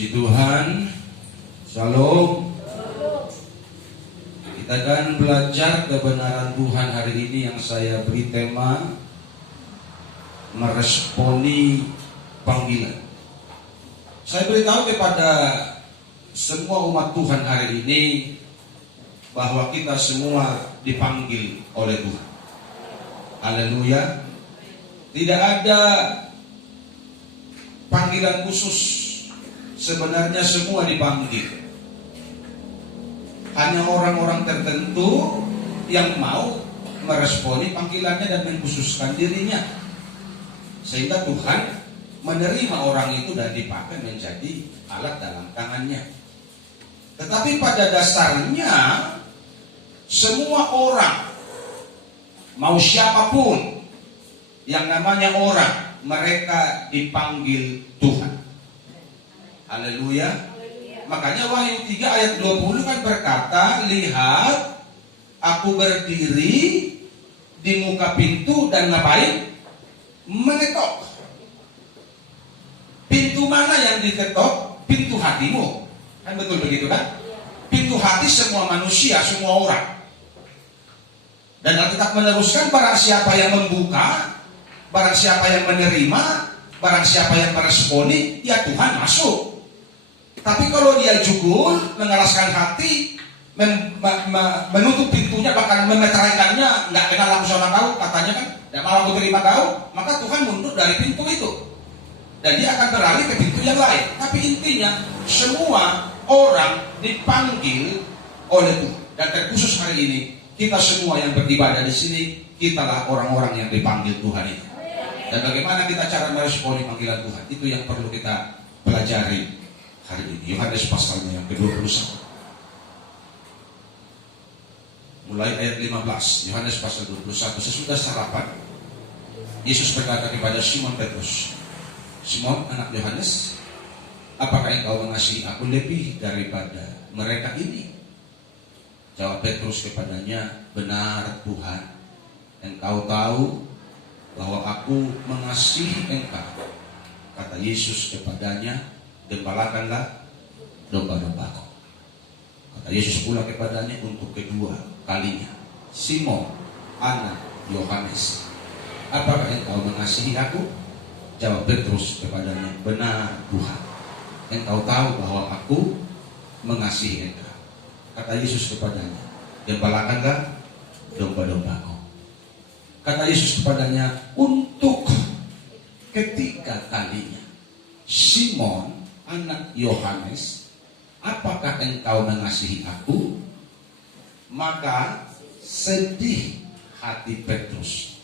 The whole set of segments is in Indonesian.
Puji Tuhan. Shalom. Kita akan belajar kebenaran Tuhan hari ini yang saya beri tema meresponi panggilan. Saya beritahu kepada semua umat Tuhan hari ini bahwa kita semua dipanggil oleh Tuhan. Haleluya. Tidak ada panggilan khusus. Sebenarnya semua dipanggil. Hanya orang-orang tertentu yang mau meresponi panggilannya dan mengkhususkan dirinya, sehingga Tuhan menerima orang itu dan dipakai menjadi alat dalam tangannya. Tetapi pada dasarnya semua orang, mau siapapun yang namanya orang, mereka dipanggil Tuhan. Haleluya. Makanya Wahyu 3 ayat 20 kan berkata, lihat aku berdiri di muka pintu dan ngapain? Mengetok. Pintu mana yang diketok? Pintu hatimu. Kan betul begitu kan? Pintu hati semua manusia, semua orang. Dan Alkitab meneruskan, barang siapa yang membuka, barang siapa yang menerima, barang siapa yang meresponi, ya Tuhan masuk. Tapi kalau dia jugul, mengeraskan hati, menutup pintunya, bahkan memeteraikannya, nggak kenal langsung sama kau, katanya kan, tidak mau aku terima kau, maka Tuhan mundur dari pintu itu. Dan dia akan beralih ke pintu yang lain. Tapi intinya, semua orang dipanggil oleh Tuhan. Dan terkhusus hari ini, kita semua yang beribadah di sini, kitalah orang-orang yang dipanggil Tuhan itu. Dan bagaimana kita cara meresponi panggilan Tuhan, itu yang perlu kita pelajari hari ini. Yohanes pasalnya yang ke-21. Mulai ayat 15. Yohanes pasal 21. Sesudah sarapan, Yesus berkata kepada Simon Petrus, Simon anak Yohanes, apakah engkau mengasihi aku lebih daripada mereka ini? Jawab Petrus kepadanya, benar Tuhan, engkau tahu bahwa aku mengasihi engkau. Kata Yesus kepadanya, gembalakanlah domba-dombaku. Kata Yesus pula kepadanya untuk kedua kalinya, Simon anak Yohanes, apakah engkau mengasihi aku? Jawab Petrus kepadanya, benar Tuhan, engkau tahu bahwa aku mengasihi engkau. Kata Yesus kepadanya, gembalakanlah domba-dombaku. Kata Yesus kepadanya untuk ketiga kalinya, Simon anak Yohanes, apakah engkau mengasihi aku? Maka sedih hati Petrus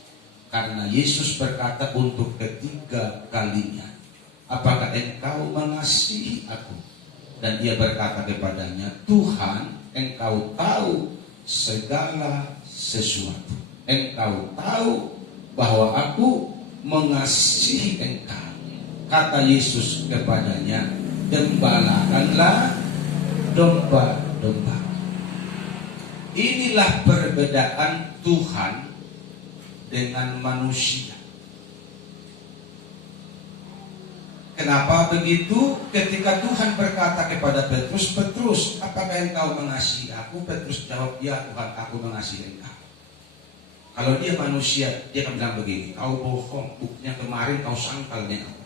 karena Yesus berkata untuk ketiga kalinya, apakah engkau mengasihi aku? Dan dia berkata kepadanya, Tuhan, engkau tahu segala sesuatu. Engkau tahu bahwa aku mengasihi engkau. Kata Yesus kepadanya, gembalakanlah domba-domba. Inilah perbedaan Tuhan dengan manusia. Kenapa begitu? Ketika Tuhan berkata kepada Petrus, Petrus, apakah engkau mengasihi aku? Petrus jawab, ya Tuhan, aku mengasihi engkau. Kalau dia manusia, dia akan bilang begini, kau bohong, buktinya kemarin kau sangkalnya aku.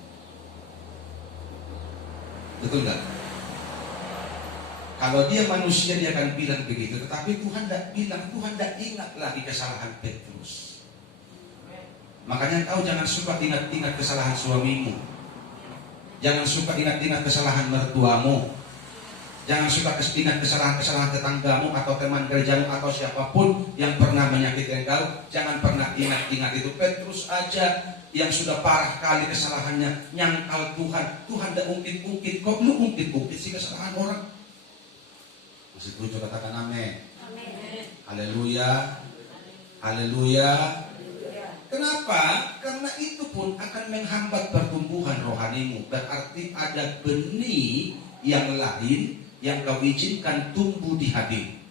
Betul enggak? Kalau dia manusia, dia akan bilang begitu. Tetapi Tuhan tidak bilang, Tuhan tidak ingat lagi kesalahan Petrus. Makanya kau jangan suka ingat-ingat kesalahan suamimu. Jangan suka ingat-ingat kesalahan mertuamu. Jangan suka ingat kesalahan-kesalahan tetanggamu atau teman gerejamu atau siapapun yang pernah menyakiti engkau. Jangan pernah ingat-ingat itu. Petrus aja yang sudah parah kali kesalahannya, nyangkal Tuhan. Tuhan tidak ungkit-ungkit. Kok lu ungkit-ungkit sih kesalahan orang? Masih setuju, katakan amin. Haleluya. Haleluya. Kenapa? Karena itu pun akan menghambat pertumbuhan rohanimu. Berarti ada benih yang lain yang kau izinkan tumbuh di hatimu.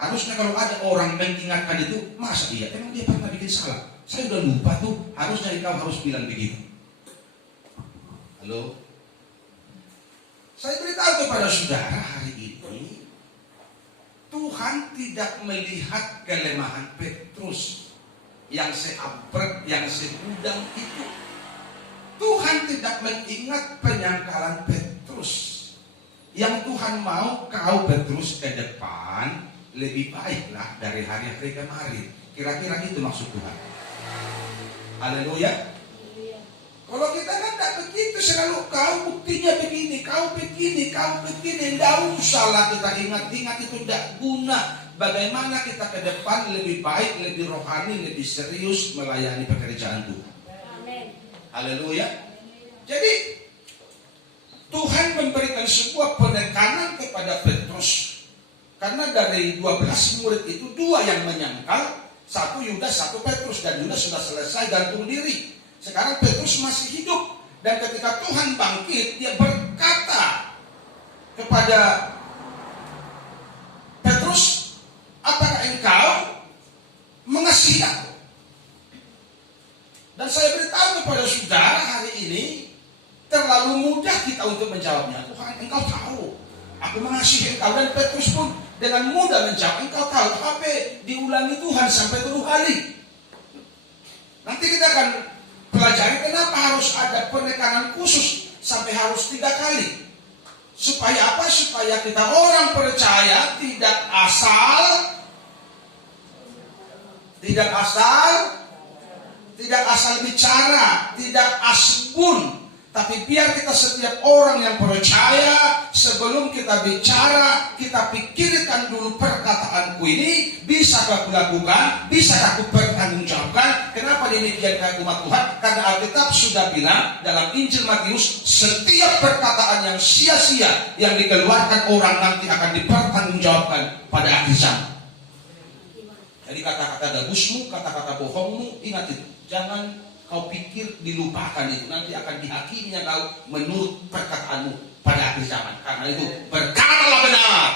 Harusnya kalau ada orang mengingatkan itu, masa iya? Emang dia pernah bikin salah? Saya udah lupa tuh, harusnya kau harus bilang begitu. Halo? Saya beritahu kepada saudara hari ini, Tuhan tidak melihat kelemahan Petrus yang seabrek, yang segudang itu. Tuhan tidak mengingat penyangkalan Petrus. Yang Tuhan mau kau Petrus ke depan lebih baiklah dari hari-hari kemarin. Kira-kira itu maksud Tuhan. Haleluya. Kalau kita kan tidak begitu, selalu kau buktinya begini, kau begini, kau begini. Tidak usahlah kita ingat-ingat, itu tidak guna. Bagaimana kita ke depan lebih baik, lebih rohani, lebih serius melayani pekerjaan Tuhan. Haleluya. Jadi Tuhan memberikan sebuah penekanan kepada Petrus. Karena dari 12 murid itu 2 yang menyangkal, 1 Yudas, 1 Petrus. Dan Yudas sudah selesai gantung diri. Sekarang Petrus masih hidup. Dan ketika Tuhan bangkit, dia berkata kepada Petrus, apakah engkau mengasihi aku? Dan saya beritahu kepada saudara hari ini, terlalu mudah kita untuk menjawabnya. Tuhan, engkau tahu aku mengasihi engkau. Dan Petrus pun dengan mudah menjawab, engkau tahu. Tapi diulangi Tuhan sampai 10 kali. Nanti kita akan pelajari kenapa harus ada penekanan khusus sampai harus 3 kali. Supaya apa? Supaya kita orang percaya tidak asal bicara, tidak asbun. Tapi biar kita setiap orang yang percaya, sebelum kita bicara, kita pikirkan dulu perkataanku ini, bisakah aku lakukan, bisakah aku bertanggungjawabkan. Kenapa demikian umat Tuhan? Karena Alkitab sudah bilang dalam Injil Matius, setiap perkataan yang sia-sia yang dikeluarkan orang nanti akan dipertanggungjawabkan pada akhir zaman. Jadi kata-kata bagusmu, kata-kata bohongmu, ingat itu. Jangan kau pikir dilupakan itu, nanti akan dihakiminya kau menurut perkataanmu pada akhir zaman. Karena itu berkatalah benar.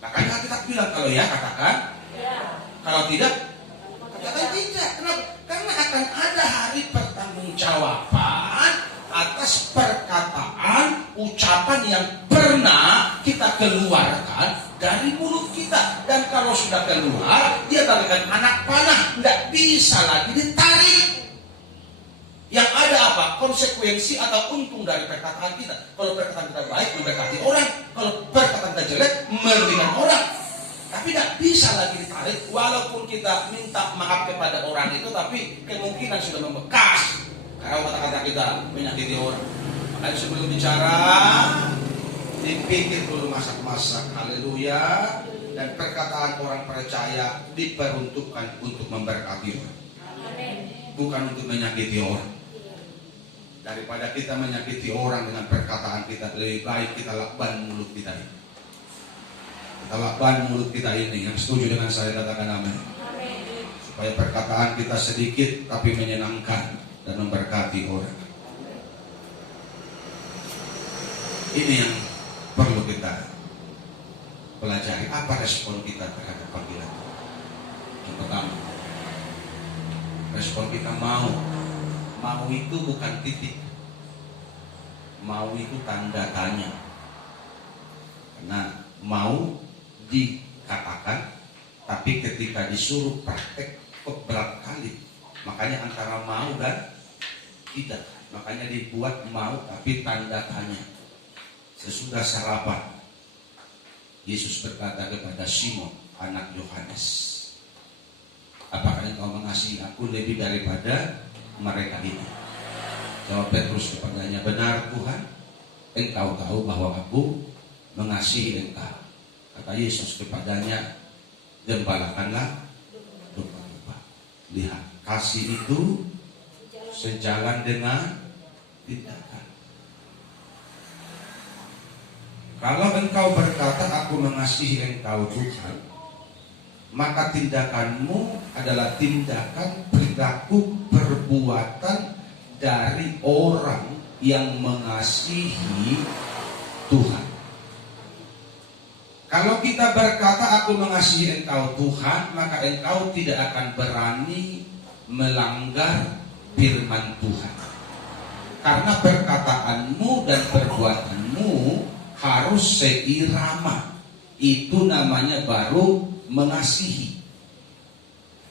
Makanya kita bilang kalau ya katakan, kalau tidak katakan tidak. Kenapa? Karena akan ada hari pertanggungjawaban atas perkataan, ucapan yang pernah kita keluarkan dari mulut kita. Dan kalau sudah keluar, dia bagaikan anak panah, tidak bisa lagi ditarik. Yang ada apa? Konsekuensi atau untung dari perkataan kita. Kalau perkataan kita baik, memberkati orang. Kalau perkataan kita jelek, merugikan orang. Tapi tidak bisa lagi ditarik. Walaupun kita minta maaf kepada orang itu, tapi kemungkinan sudah membekas. Kalau kata-kata kita menyakiti orang. Makanya sebelum bicara, dipikir dulu masak-masak. Haleluya. Dan perkataan orang percaya diperuntukkan untuk memberkati orang, bukan untuk menyakiti orang. Daripada kita menyakiti orang dengan perkataan kita, lebih baik kita lakban mulut kita ini. Kita lakban mulut kita ini. Yang setuju dengan saya katakan amin. Supaya perkataan kita sedikit tapi menyenangkan dan memberkati orang. Ini yang perlu kita pelajari. Apa respon kita terhadap panggilan Tuhan? Yang pertama, respon kita mau. Mau itu bukan titik. Mau itu tanda tanya. Karena mau dikatakan, tapi ketika disuruh praktek kok berat kali. Makanya antara mau dan tidak. Makanya dibuat mau tapi tanda tanya. Sesudah sarapan, Yesus berkata kepada Simon, anak Yohanes, apakah engkau mengasihi aku lebih daripada mereka ini? Jawab Petrus kepadanya, benar Tuhan, engkau tahu bahwa aku mengasihi engkau. Kata Yesus kepadanya, gembalakanlah domba-domba. Lihat, kasih itu sejalan dengan tindakan. Kalau engkau berkata aku mengasihi engkau Tuhan, maka tindakanmu adalah tindakan perilaku perbuatan dari orang yang mengasihi Tuhan. Kalau kita berkata aku mengasihi engkau Tuhan, maka engkau tidak akan berani melanggar firman Tuhan. Karena perkataanmu dan perbuatanmu harus seirama. Itu namanya baru mengasihi.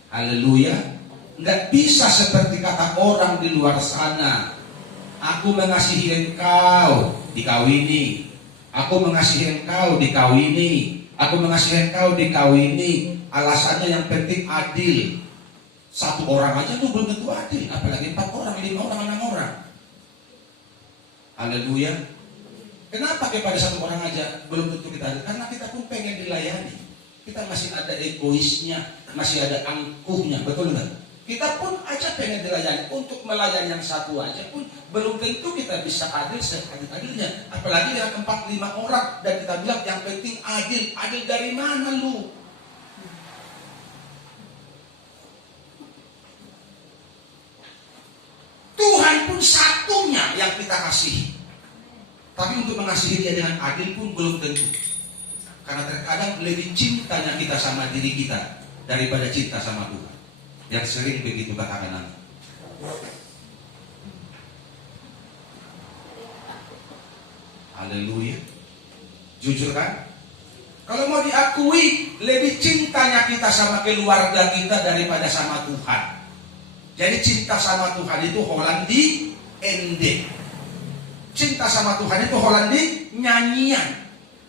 Haleluya. Nggak bisa seperti kata orang di luar sana. Aku mengasihi engkau, dikawini. Aku mengasihi engkau, dikawini. Aku mengasihi engkau, dikawini. Alasannya yang penting adil. Satu orang aja tuh belum tentu adil, apalagi 4 orang, 5 orang, 6 orang. Haleluya. Kenapa kepada satu orang aja belum tentu kita adil? Karena kita pun pengen dilayani. Kita masih ada egoisnya, masih ada angkuhnya, betul nggak? Kita pun aja pengen dilayani. Untuk melayani yang satu aja pun belum tentu kita bisa adil seadil-adilnya. Apalagi yang 4-5 orang dan kita bilang yang penting adil. Adil dari mana lu? Tuhan pun satunya yang kita kasihi. Tapi untuk mengasihi dia dengan adil pun belum tentu. Karena terkadang lebih cintanya kita sama diri kita daripada cinta sama Tuhan. Yang sering begitu katakan nanti. Haleluya. Jujur kan? Kalau mau diakui, lebih cintanya kita sama keluarga kita daripada sama Tuhan. Jadi cinta sama Tuhan itu Holandi ende. Cinta sama Tuhan itu Holandi nyanyian.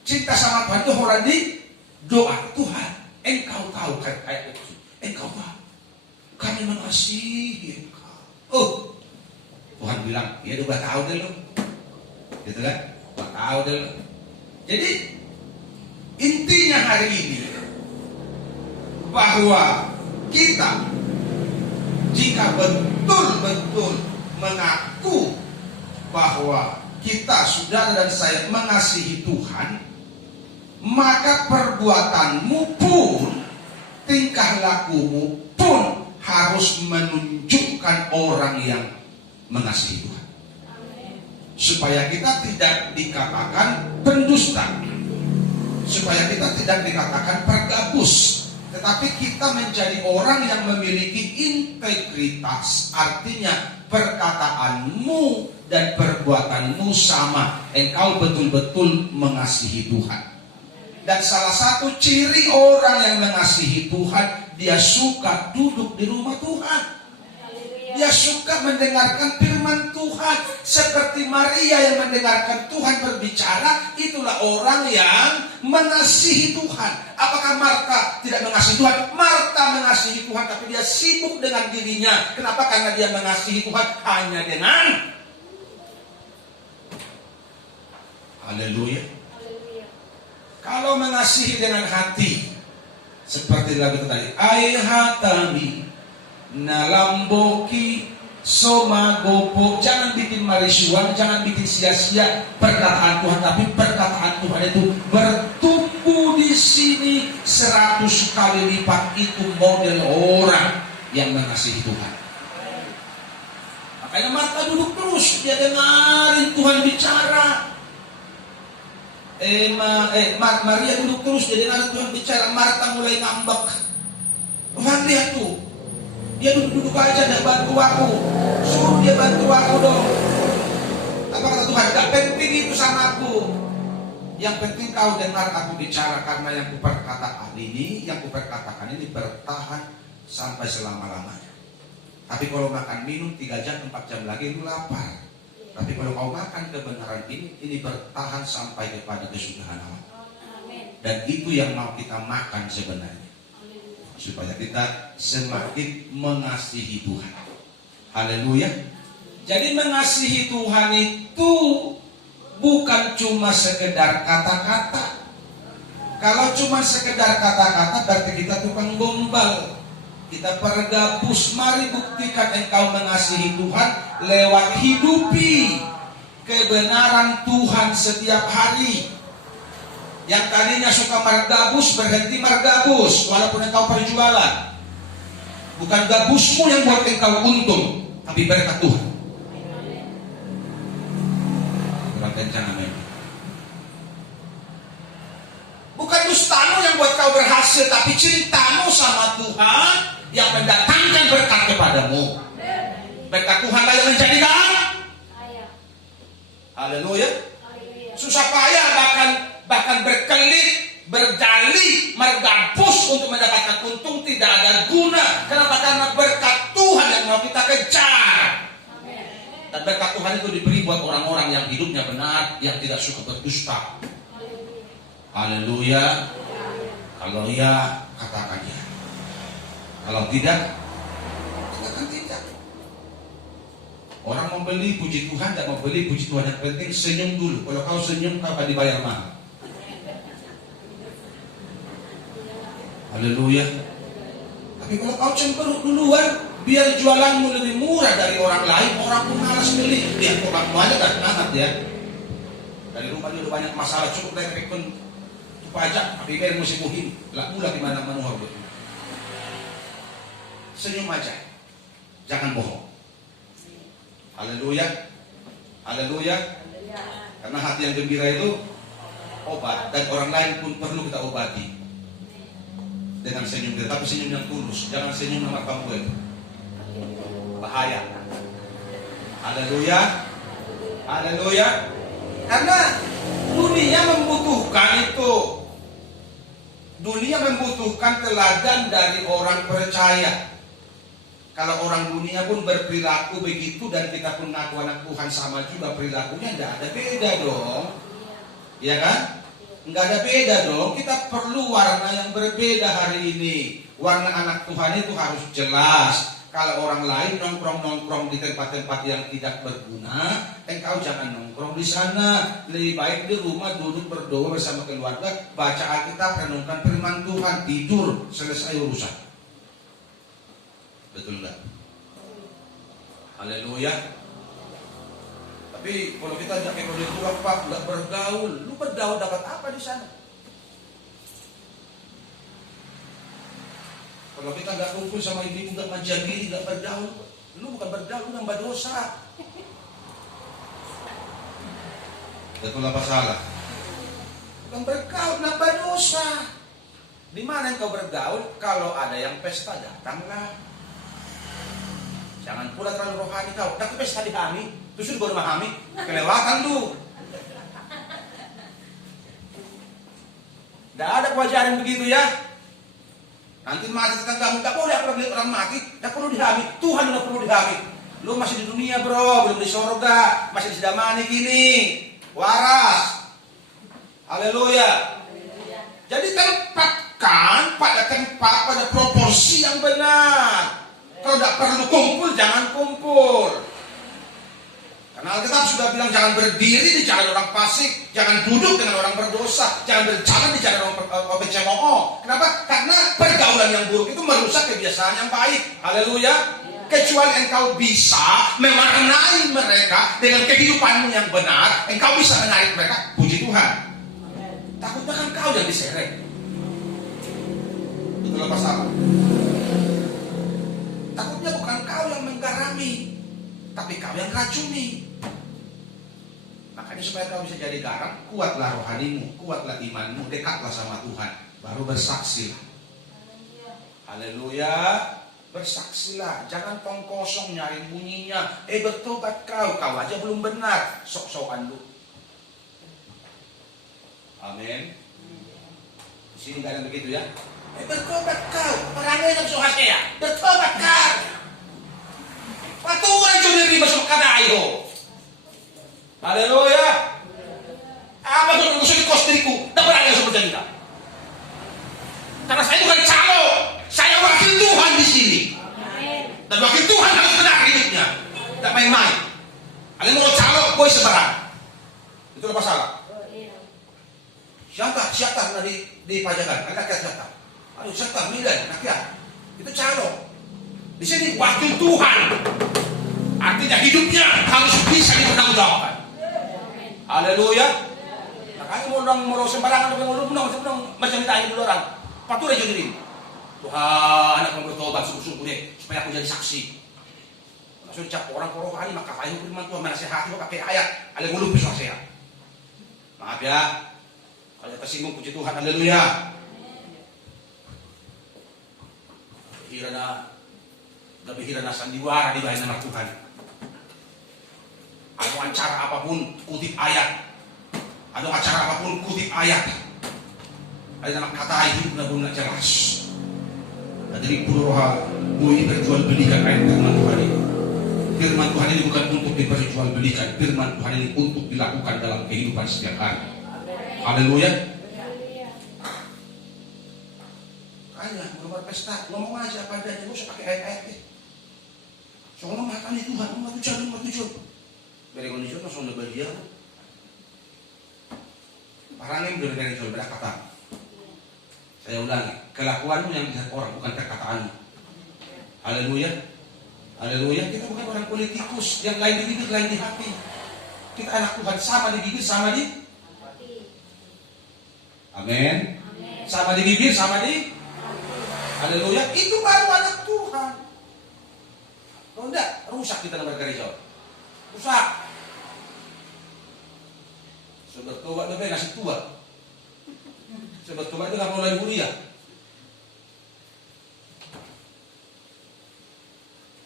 Cinta sama Tuhan itu Holandi doa. Tuhan, engkau tahu kayak itu. Engkau tahu. Kami mengasihi engkau. Oh, Tuhan bilang, ya udah tahu deh lo. Gitu kan? Udah tahu deh lo. Jadi intinya hari ini bahwa kita jika betul-betul mengaku bahwa kita, saudara dan saya, mengasihi Tuhan, maka perbuatanmu pun, tingkah lakumu pun harus menunjukkan orang yang mengasihi Tuhan. Supaya kita tidak dikatakan pendusta, supaya kita tidak dikatakan pergabus, tetapi kita menjadi orang yang memiliki integritas. Artinya perkataanmu dan perbuatanmu sama. Engkau betul-betul mengasihi Tuhan. Dan salah satu ciri orang yang mengasihi Tuhan, dia suka duduk di rumah Tuhan. Dia suka mendengarkan firman Tuhan. Seperti Maria yang mendengarkan Tuhan berbicara, itulah orang yang mengasihi Tuhan. Apakah Marta tidak mengasihi Tuhan? Marta mengasihi Tuhan, tapi dia sibuk dengan dirinya. Kenapa? Karena dia mengasihi Tuhan hanya dengan haleluya. Kalau mengasihi dengan hati, seperti lagu tadi, ai hatami nalamboki somagopo. Jangan bikin marisuan, jangan bikin sia-sia perkataan Tuhan, tapi perkataan Tuhan itu bertumbuh di sini 100 kali lipat. Itu model orang yang mengasihi Tuhan. Makanya Marta duduk terus, dia dengarin Tuhan bicara. Maria duduk terus, dia dengarin Tuhan bicara. Marta mulai ngambek. Tuhan lihat tuh, dia duduk-duduk aja, tidak bantu aku. Suruh dia bantu aku dong. Apa kata Tuhan? Gak penting itu sama aku. Yang penting kau dengar aku bicara. Karena yang kuperkatakan ini bertahan sampai selama-lamanya. Tapi kalau makan minum 3 jam 4 jam lagi lu lapar. Tapi kalau kau makan kebenaran ini bertahan sampai kepada kesudahan alam. Dan itu yang mau kita makan sebenarnya. Supaya kita semakin mengasihi Tuhan. Haleluya. Jadi mengasihi Tuhan itu bukan cuma sekedar kata-kata. Kalau cuma sekedar kata-kata berarti kita tukang gombal. Kita pergabus. Mari buktikan engkau mengasihi Tuhan lewat hidupi kebenaran Tuhan setiap hari. Yang tadinya suka margabus berhenti margabus walaupun engkau perjualan. Bukan gabusmu yang buat engkau untung, tapi berkat Tuhan. Kurang kencang amin. Bukan dustamu yang buat kau berhasil, tapi cintamu sama Tuhan yang mendatangkan berkat kepadamu. Berkat Tuhan lah yang menjadikan Haleluya. Susah payah bahkan berkelit, berdalih, bergabus untuk mendapatkan untung tidak ada guna. Kenapa? Karena berkat Tuhan yang mau kita kejar. Dan berkat Tuhan itu diberi buat orang-orang yang hidupnya benar, yang tidak suka berdusta. Haleluya. Kalau iya, katakan ya. Kalau tidak, katakan tidak. Orang membeli puji Tuhan, tidak membeli puji Tuhan. Yang penting senyum dulu. Kalau kau senyum, kau akan dibayar mahal. Haleluya. Tapi kalau kau cemberut duluan, biar jualanmu lebih murah dari orang lain, orang pun malas beli. Lihat orang banyak gak semangat ya. Dari rumah dia udah banyak masalah, cukup dari rekon pajak, tapi biar musim muhim, lah mula di mana manuhar. Senyum aja, jangan bohong. Haleluya, haleluya. Karena hati yang gembira itu obat, dan orang lain pun perlu kita obati dengan senyum kita, tapi senyum yang tulus, jangan senyum nama kamu itu. Bahaya. Haleluya. Haleluya. Karena dunia membutuhkan itu. Dunia membutuhkan teladan dari orang percaya. Kalau orang dunia pun berperilaku begitu dan kita pun ngaku anak Tuhan sama juga perilakunya, tidak ada beda dong. Ya kan? Enggak ada beda dong. Kita perlu warna yang berbeda hari ini. Warna anak Tuhan itu harus jelas. Kalau orang lain nongkrong-nongkrong di tempat-tempat yang tidak berguna, engkau jangan nongkrong di sana. Lebih baik di rumah duduk berdoa bersama keluarga, baca Alkitab, renungkan firman Tuhan, tidur, selesai urusan. Betul enggak? Haleluya. Tapi kalau kita ajak ekonomi tua, Pak, enggak bergaul. Lu bergaul dapat apa di sana? Kalau kita nggak kumpul sama ibu-ibu, nggak menjadi, nggak bergaul, lu bukan bergaul, lu nambah dosa. Betul apa salah? Bukan bergaul, nambah dosa. Di mana engkau bergaul? Kalau ada yang pesta, datanglah. Jangan pula terlalu rohani kau. Tapi pesta di kami, terus baru memahami, kelewatan lu. Tidak ada kewajaran begitu ya. Nanti mati tetanggamu, tak boleh apalagi orang mati, tak perlu dihami. Tuhan tidak perlu dihami. Lu masih di dunia bro, belum di sorga, masih di damani gini, waras. Haleluya. Jadi tempatkan pada tempat, pada proporsi yang benar. Kalau tidak perlu kumpul, jangan kumpul. Karena Alkitab sudah bilang jangan berdiri di jalan orang fasik, jangan duduk dengan orang berdosa, jangan berjalan di jalan orang pencemooh. Kenapa? Karena pergaulan yang buruk itu merusak kebiasaan yang baik. Haleluya. Kecuali engkau bisa mewarnai mereka dengan kehidupanmu yang benar, engkau bisa menarik mereka. Puji Tuhan. Takutnya kan kau yang diseret. Betul apa salah? Takutnya bukan kau yang menggarami, tapi kau yang racuni. Makanya supaya kau bisa jadi garam, kuatlah rohanimu, kuatlah imanmu, dekatlah sama Tuhan, baru bersaksilah. Haleluya. Bersaksilah, jangan tong kosong nyari bunyinya. Bertobat kau aja belum benar, sok-sokan lu. Amin. Di sini gak ada begitu ya. Bertobat kau, orangnya yang sohasnya ya. Bertobat kau. Paturan juri masuk kadayo. Haleluya. Apa itu musuh di kostriku? Tak berani yang seperti kita. Karena saya bukan calo, saya wakil Tuhan di sini. Dan wakil Tuhan harus benar hidupnya, tidak main-main. Ada mau calo, boy sebarang. Itu apa salah? Siapa di pajakan? Anak siapa? Aduh siapa? Milan, rakyat. Itu calo. Di sini wakil Tuhan. Artinya hidupnya harus bisa dipertanggungjawabkan. Haleluya. Makanya mau sembarangan macam ditanya dulu orang. Patuh aja diri. Tuhan, aku bertobat sungguh-sungguh deh supaya aku jadi saksi. Langsung dicap orang rohani maka kayu firman Tuhan menasihati pakai ayat. Ada ngulung pisau saya. Maaf ya. Kalau tersinggung puji Tuhan, haleluya. Gabihirana sandiwara di bawah nama Tuhan. Aku acara apapun kutip ayat. Ada acara apapun kutip ayat. Ada nama kata hidup benar-benar jelas. Jadi Puroha boleh diperjualbelikan ayat firman Tuhan ini. Firman Tuhan ini bukan untuk diperjualbelikan. Firman Tuhan ini untuk dilakukan dalam kehidupan setiap hari. Haleluya. Kayaknya mau berpesta, ngomong aja apa adanya, gak usah pakai ayat-ayat deh. Soalnya mengatakan Tuhan, umat tujuan. Dari kondisi langsung lebih dia. Parangnya dari jual beda kata. Saya ulangi, kelakuanmu yang dilihat orang, bukan perkataanmu. Haleluya. Haleluya. Kita bukan orang politikus, yang lain di bibir, lain di hati. Kita anak Tuhan, sama di bibir, sama di hati. Amin. Sama di bibir, sama di hati. Haleluya. Itu baru anak Tuhan. Kalau enggak, rusak kita dalam gereja. Rusak. Sudah tua itu ngasih tua. Sudah tua itu nggak mulai kuliah.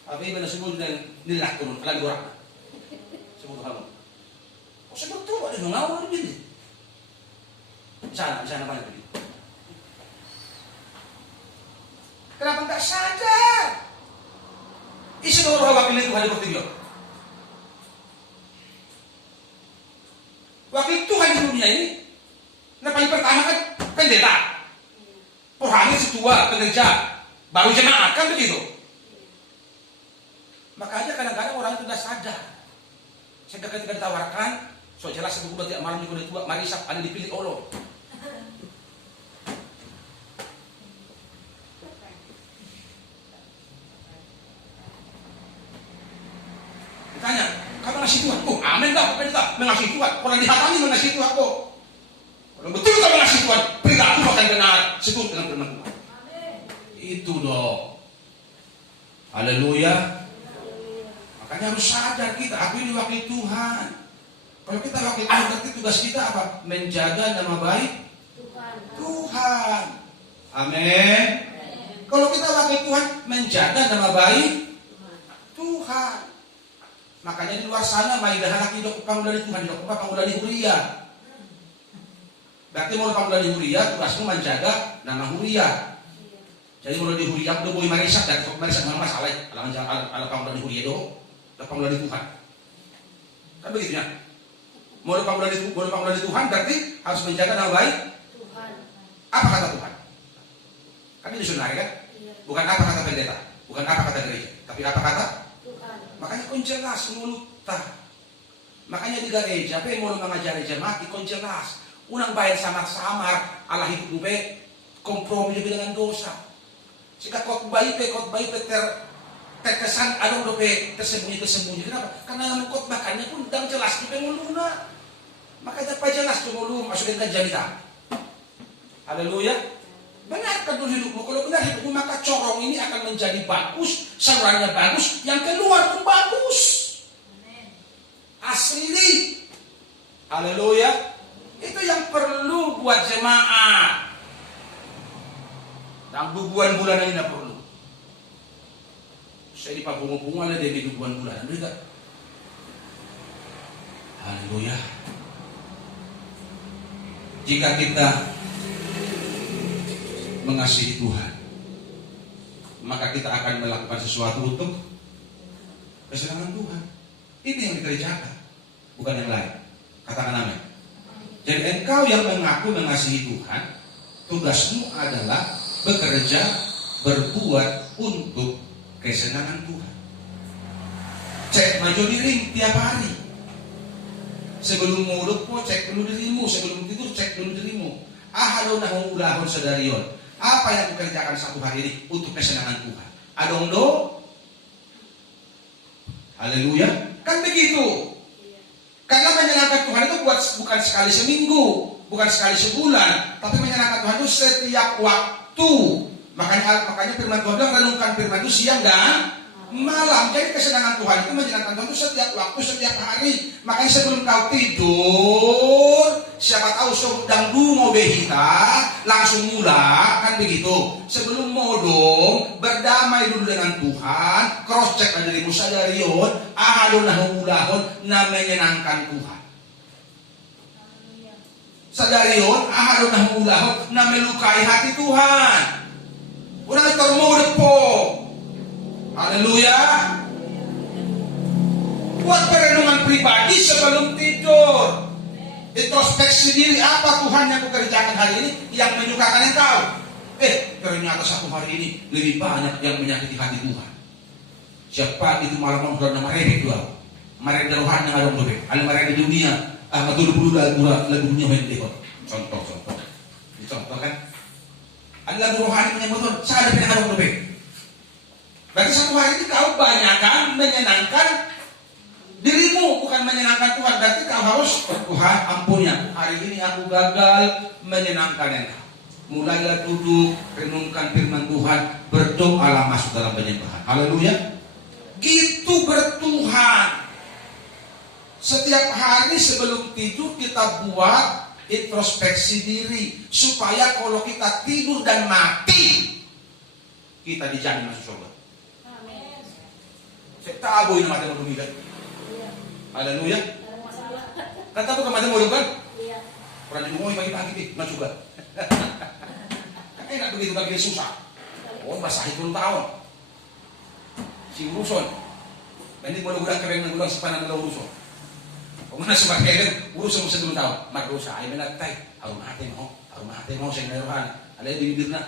Tapi benar sebut dan nilah turun pelan orang. Sebut kamu. Oh sebut tua dia ngawal begini. Sana mana tadi? Kenapa nggak sadar? Isi orang wakil itu hari bertiga. Wakil Tuhan di dunia ini, nah paling pertama kan pendeta, rohani setua, pekerja, baru jemaat kan begitu. Makanya kadang-kadang orang itu tidak sadar. Sehingga ketika ditawarkan, so jelas buku batik malam juga tua, Marisak ada dipilih Allah. Ditanya, kamu ngasih Tuhan? Oh, amin lah, pendeta mengasih Tuhan. Orang dihatangi mengasih Tuhan kok. Kalau betul kamu mengasih Tuhan, perilaku akan benar seturut dengan firman Tuhan. Itu dong. Haleluya. Makanya harus sadar kita, aku ini wakil Tuhan. Kalau kita wakil Tuhan, berarti tugas kita apa? Menjaga nama baik Tuhan. Amin. Kalau kita wakil Tuhan, menjaga nama baik Tuhan. Makanya di luar sana maidah hidup pangudali Tuhan, hidup pangudali Huria. Berarti mau pangudali Huria, tugasmu menjaga nama Huria. Jadi mau di Huria, udah boleh marisak dan marisak mana masalah. Alam pangudali Huria itu, udah pangudali Tuhan. Kan begitu ya? Mau pangudali Tuhan berarti harus menjaga nama baik Tuhan. Apa kata Tuhan? Kan ini disunari kan? Bukan apa kata pendeta, bukan apa kata gereja, tapi apa kata makanya kon jelas mulut tah. Makanya di gereja pe mau mengajari jemaat kon jelas. Unang bayar samar-samar ala hidup be kompromi juga dengan dosa. Jika khotbah pe terkesan ada dope tersembunyi. Kenapa? Karena yang khotbahkannya pun tidak jelas juga muluna. Makanya apa jelas tu mulu masuk ke janita. Haleluya. Benar kan hidupmu, kalau benar hidupmu maka corong ini akan menjadi bagus, salurannya bagus, yang keluar pun bagus. Asli. Haleluya. Itu yang perlu buat jemaat. Dan bulan-bulan ini tidak perlu. Saya di pabungu-bungu ada di bulan-bulan. Haleluya. Jika kita mengasihi Tuhan, maka kita akan melakukan sesuatu untuk kesenangan Tuhan. Ini yang dikerjakan, bukan yang lain. Katakan amin. Jadi engkau yang mengaku mengasihi Tuhan, tugasmu adalah bekerja, berbuat untuk kesenangan Tuhan. Cek maju diri tiap hari. Sebelum mulut po cek dulu dirimu, sebelum tidur cek dulu dirimu. Ahadonahum ulahun sadarion. Apa yang dikerjakan satu hari ini untuk kesenangan Tuhan? Adong do? Haleluya. Kan begitu. Karena menyenangkan Tuhan itu bukan sekali seminggu, bukan sekali sebulan, tapi menyenangkan Tuhan itu setiap waktu. Makanya firman Tuhan bilang renungkan firman itu siang dan malam. Jadi kesenangan Tuhan itu menyenangkan Tuhan itu setiap waktu, setiap hari. Makanya sebelum kau tidur, siapa tahu sedang mau behita, langsung mula kan begitu. Sebelum modong, damai dulu dengan Tuhan, cross check na dirimu sa dariyon, ahalo na humulahon na menyenangkan Tuhan. Sa dariyon, ahalo na humulahon na melukai hati Tuhan. Unang itormurip po. Haleluya. Buat perenungan pribadi sebelum tidur. Introspeksi diri, apa Tuhan yang kukerjakan hari ini yang menyukakan engkau? Ternyata satu hari ini lebih banyak yang menyakiti hati Tuhan. Siapa itu malam sudah nama redek dua. Mereka rohani yang ada lebih. Ada mereka di dunia, betul-betul lagu dunia main dekor. Contoh. Dicontoh kan? Ada lagu rohani yang betul. Saya ada pengen lebih. Berarti satu hari ini kau banyakkan menyenangkan dirimu, bukan menyenangkan Tuhan. Berarti kau harus, Tuhan ampuni aku. Hari ini aku gagal menyenangkan engkau. Mulailah duduk, renungkan firman Tuhan, berdoalah masuk dalam penyembahan. Haleluya. Gitu bertuhan. Setiap hari sebelum tidur kita buat introspeksi diri, supaya kalau kita tidur dan mati, kita dijamin masuk surga. Amin. Saya tahu ini mati mau dumikan. Haleluya. Kata apa kemana mau kan? Iya. Pernah diumumin pagi-pagi masuk surga. Enak begitu bagi susah. Masa hitung tahun. Si uruson. Nanti boleh gudang keren gudang sepanan gudang uruson. Kemana sebagai urusan urusan 2 tahun. Mak dosa. Ay menagtay. Harus mati mo sa narohan. Alay di bibir na.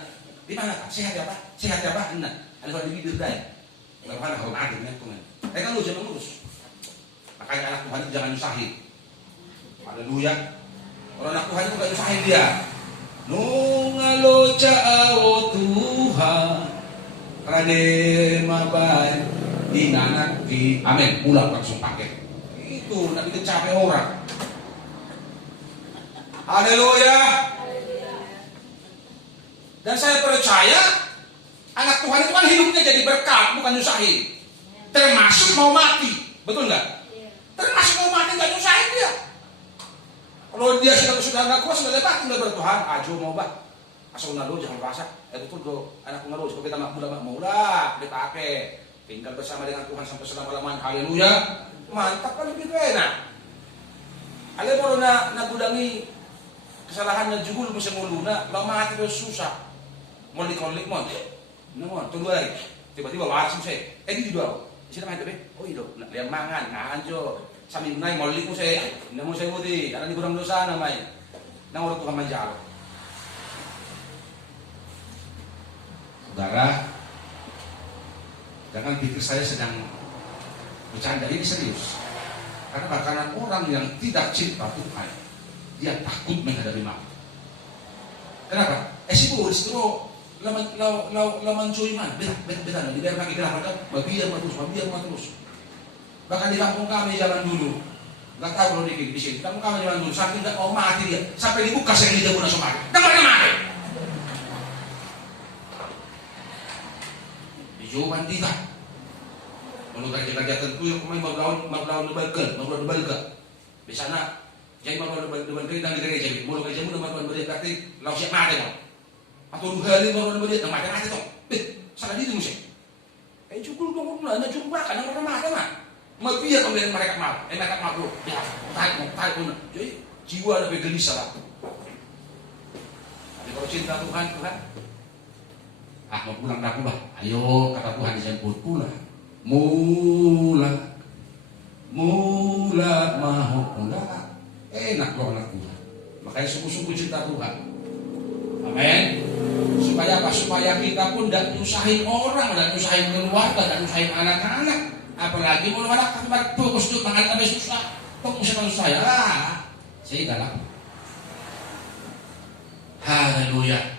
Di mana ka? Sehat ya pak? Sehat ya pak? Ina. Alay di bibir dahil. Narohan harus mati na tungan. Kan lu jangan urus. Makanya anak Tuhan itu jangan nyusahin. Haleluya. Kalau anak Tuhan itu gak nyusahin dia. Nungalo cao Tuhan Rade mabay Dinanak di amin. Pulang langsung pakai. Itu nak bikin capek orang. Haleluya. Dan saya percaya anak Tuhan itu kan hidupnya jadi berkat, bukan nyusahin. Termasuk mau mati. Betul nggak? Termasuk mau mati nggak nyusahin dia. Kalau dia sudah nggak kuat, sudah lebat, tinggal bertuhan. Ajo mau bah, asal nalo jangan rasa. Betul do, anak nalo kalau kita mula dipakai, tinggal bersama dengan Tuhan sampai selama-lamanya. Haleluya, mantap kan lebih enak. Ale baru na gudangi kesalahannya juga bisa muluna, lama hati terus susah. Mau dikolik mau, tunggu lagi. Tiba-tiba waras saya, di dua. Di sini mah itu oh iya, lihat mangan, anjo. Sambil naik mau liku saya, tidak mau saya putih, karena ini kurang dosa namanya. Nang orang Tuhan manjalo. Saudara, jangan pikir saya sedang bercanda, ini serius. Karena orang yang tidak cinta Tuhan, dia takut menghadapi maut. Kenapa? Sibu istro laman cuy man, beda, di daerah kaki kenapa kan? Babiar terus. Bahkan di kampung kami zaman dulu, nggak tahu kalau di sini. Kampung kami zaman dulu, saking nggak mau mati dia, sampai dibuka sering dia langsung mati. Dengar mati. Di Jawa Bandita, kalau kerja tentu yang kemarin mau lawan di sana, jadi mau lawan dan di gereja, mau kerja mau lawan berarti lawan siap mati dong. Atau 2 hari mau lawan berarti mati dong. Salah di musik. Cukup dong, nggak cukup kan orang mati mah. Biar kemudian mereka mau ya, tarik pun. Jadi jiwa lebih gelisah lah. Tapi kalau cinta Tuhan, mau pulang dah pulang. Ayo kata Tuhan dijemput pulang. Mula mau pulang. Enak loh anak Tuhan. Makanya sungguh-sungguh cinta Tuhan. Amin. Supaya apa? Supaya kita pun tidak nyusahin orang, tidak nyusahin keluarga, tidak nyusahin anak-anak. Apalagi kalau anak kembar fokus tuh makan sampai susah, kok bisa susah ya lah, saya dalam. Haleluya.